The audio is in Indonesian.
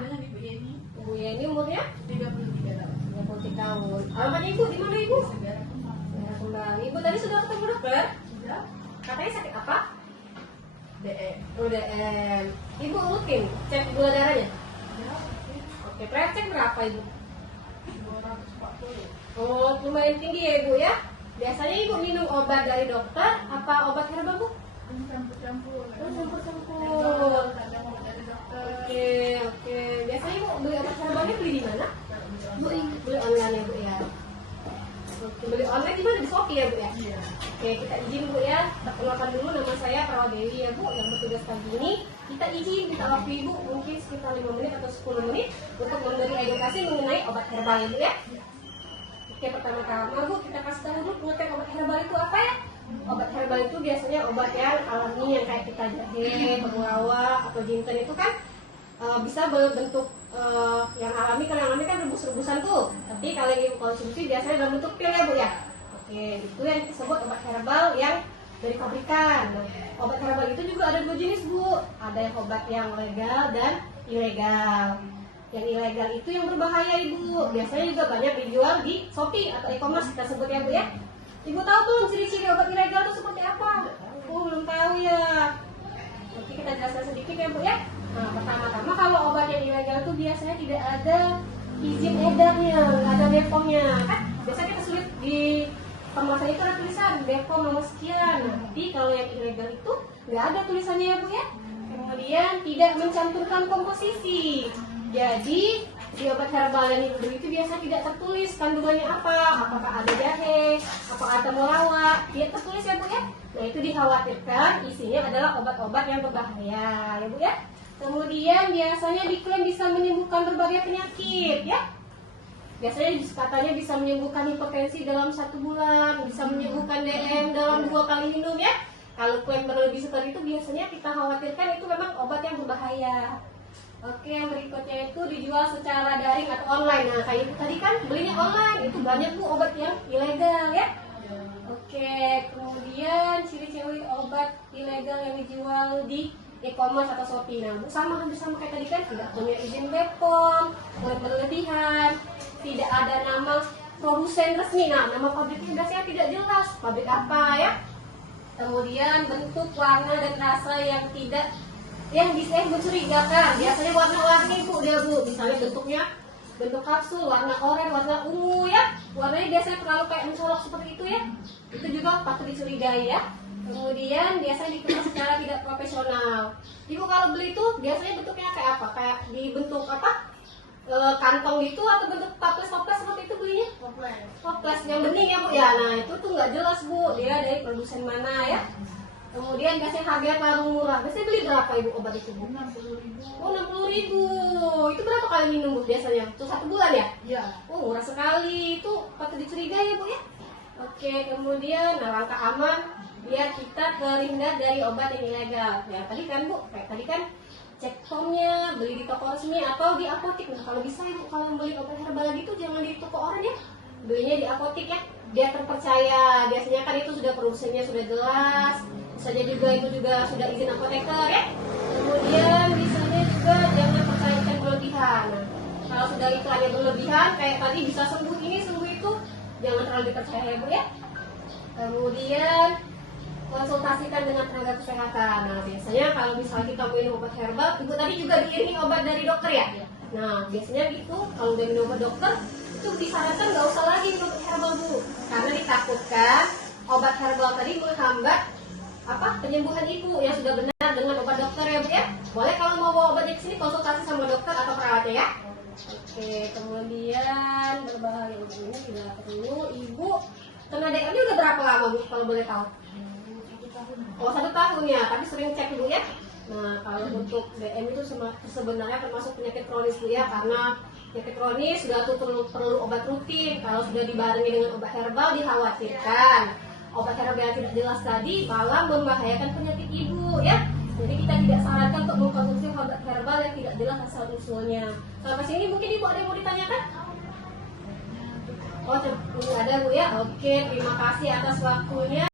Dengan Ibu Yeni. Ibu Yeni umurnya 33 tahun. 33 tahun. Alamatnya Ibu di mana Ibu? Segera Kemang. Daerah Kembang. Ibu tadi sudah ketemu dokter? Sudah. Katanya sakit apa? DM. UDM. Ibu rutin cek gula darahnya? Ya, Oke, cek berapa Ibu? 240. Oh, lumayan tinggi ya Ibu ya? Biasanya Ibu minum obat dari dokter, apa obat herbal Bu? Ini campur-campur. Oh, campur-campur. Kadang mau dari dokter. Oke. Biasanya Ibu beli obat herbalnya beli di mana? Beli online ya Bu ya? Oke, beli online di mana? Di Shopee ya Bu ya? Iya. Oke, kita izin Bu ya. Kita kenalkan dulu nama saya Prawa Dewi ya Bu yang bertugas pagi ini. Kita izin minta waktu Ibu mungkin sekitar 5 menit atau 10 menit untuk memberi edukasi mengenai obat herbal ya Bu ya. Oke, pertama-tama Bu, kita kasih tahu dulu pengertian obat herbal itu apa ya? Obat herbal itu biasanya obat yang alami yang kayak kita jahe, temulawak, atau jinten itu kan bisa berbentuk yang alami. Kalau yang alami kan rebus-rebusan tuh. Tapi kalau yang Ibu konsumsi biasanya dalam bentuk pil ya Bu ya. Oke, itu yang disebut obat herbal yang dari pabrikan. Nah, obat herbal itu juga ada dua jenis Bu. Ada yang obat yang legal dan ilegal. Yang ilegal itu yang berbahaya Ibu. Biasanya juga banyak dijual di Shopee atau e-commerce kita sebut ya Bu ya. Ibu tahu belum ciri-ciri obat ilegal itu seperti apa? Oh, belum tahu ya. Oke, kita jelaskan sedikit ya Bu ya. Nah, pertama-tama kalau obat yang ilegal itu biasanya tidak ada izin edarnya, nggak ada BPOM-nya. Kan biasanya kita sulit di kemasan itu ada tulisan BPOM nomor sekian. Nah, tapi kalau yang ilegal itu nggak ada tulisannya ya Bu ya. Kemudian tidak mencantumkan komposisi. Jadi di obat herbal yang Ibu beli itu biasanya tidak tertulis kandungannya apa, apakah ada jahe, apakah ada temulawak, tidak tertulis ya Bu ya. Nah, itu dikhawatirkan isinya adalah obat-obat yang berbahaya ya Bu ya. Kemudian biasanya diklaim bisa menyembuhkan berbagai penyakit ya. Biasanya katanya bisa menyembuhkan hipertensi dalam 1 bulan, bisa menyembuhkan DM dalam 2 kali minum ya. Kalau klaim berlebih seperti itu biasanya kita khawatirkan itu memang obat yang berbahaya. Oke, yang berikutnya itu dijual secara daring atau online. Nah, kayak Ibu tadi kan belinya online, itu banyak Bu obat yang ilegal ya. Oke, kemudian ciri-ciri obat ilegal yang dijual di e-commerce atau Shopee. Nah, Bu, hampir sama kayak tadi kan, tidak punya izin BPOM, berlebihan, tidak ada nama produsen resmi. Nah, nama pabriknya biasanya tidak jelas, pabrik apa ya. Kemudian bentuk, warna, dan rasa yang tidak bisa mencurigakan. Biasanya warna-warni Bu dia Bu, misalnya bentuk kapsul, warna oranye, warna ungu ya. Warnanya biasanya terlalu kayak mencolok seperti itu ya. Itu juga patut dicurigai ya. Kemudian biasanya dikemas secara tidak profesional. Ibu kalau beli itu biasanya bentuknya kayak apa? Kayak dibentuk apa? Kantong gitu atau bentuk toples seperti itu belinya? Toples yang bening ya Bu ya. Nah, itu tuh nggak jelas Bu, dia dari produsen mana ya. Kemudian biasanya harganya terlalu murah. Biasanya beli berapa Ibu obat itu Bu? 60.000. Oh, 60.000. Itu berapa kali minum Bu biasanya? Itu 1 bulan ya? Iya. Oh, murah sekali. Itu patut dicurigai ya Bu ya. Oke, kemudian langkah aman biar kita terhindar dari obat yang ilegal. Ya tadi kan Bu, kayak tadi kan cek formnya, beli di toko resmi atau di apotik. Nah, kalau bisa Ibu kalau beli obat herbal gitu jangan di toko orang ya. Belinya di apotik ya. Dia terpercaya. Biasanya kan itu sudah produsennya sudah jelas. Misalnya juga itu juga sudah izin apoteker ya. Kemudian misalnya juga jangan percaya ikan berlebihan. Nah, kalau sudah iklannya berlebihan kayak tadi bisa sembuh ini sembuh itu, jangan terlalu dipercaya ya Bu ya. Kemudian konsultasikan dengan tenaga kesehatan. Nah, biasanya kalau misalnya kita minum obat herbal, Ibu tadi juga diiringi obat dari dokter ya. Nah, biasanya gitu kalau udah minum obat dokter itu disarankan nggak usah lagi minum obat herbal Bu, karena ditakutkan obat herbal tadi menghambat penyembuhan Ibu yang sudah benar dengan obat dokter ya Bu ya. Boleh kalau mau bawa obatnya ke sini konsultasi sama dokter atau perawatnya ya. Oke, kemudian berbahaya ini tidak perlu. Ibu kena DM-nya udah berapa lama Bu kalau boleh tahu? 1 tahun. Oh, 1 tahun ya, tapi sering cek dulu ya. Nah, kalau untuk DM itu sebenarnya termasuk penyakit kronis Bu ya, karena penyakit kronis sudah tuh perlu obat rutin. Kalau sudah dibarengi dengan obat herbal dikhawatirkan obat herbal yang tidak jelas tadi malah membahayakan penyakit Ibu ya. Jadi kita tidak sarankan untuk mengkonsumsi obat herbal yang tidak jelas asal usulnya. Sampai sini mungkin Ibu ada yang mau ditanyakan? Oh, ada Bu ya. Oke, terima kasih atas waktunya.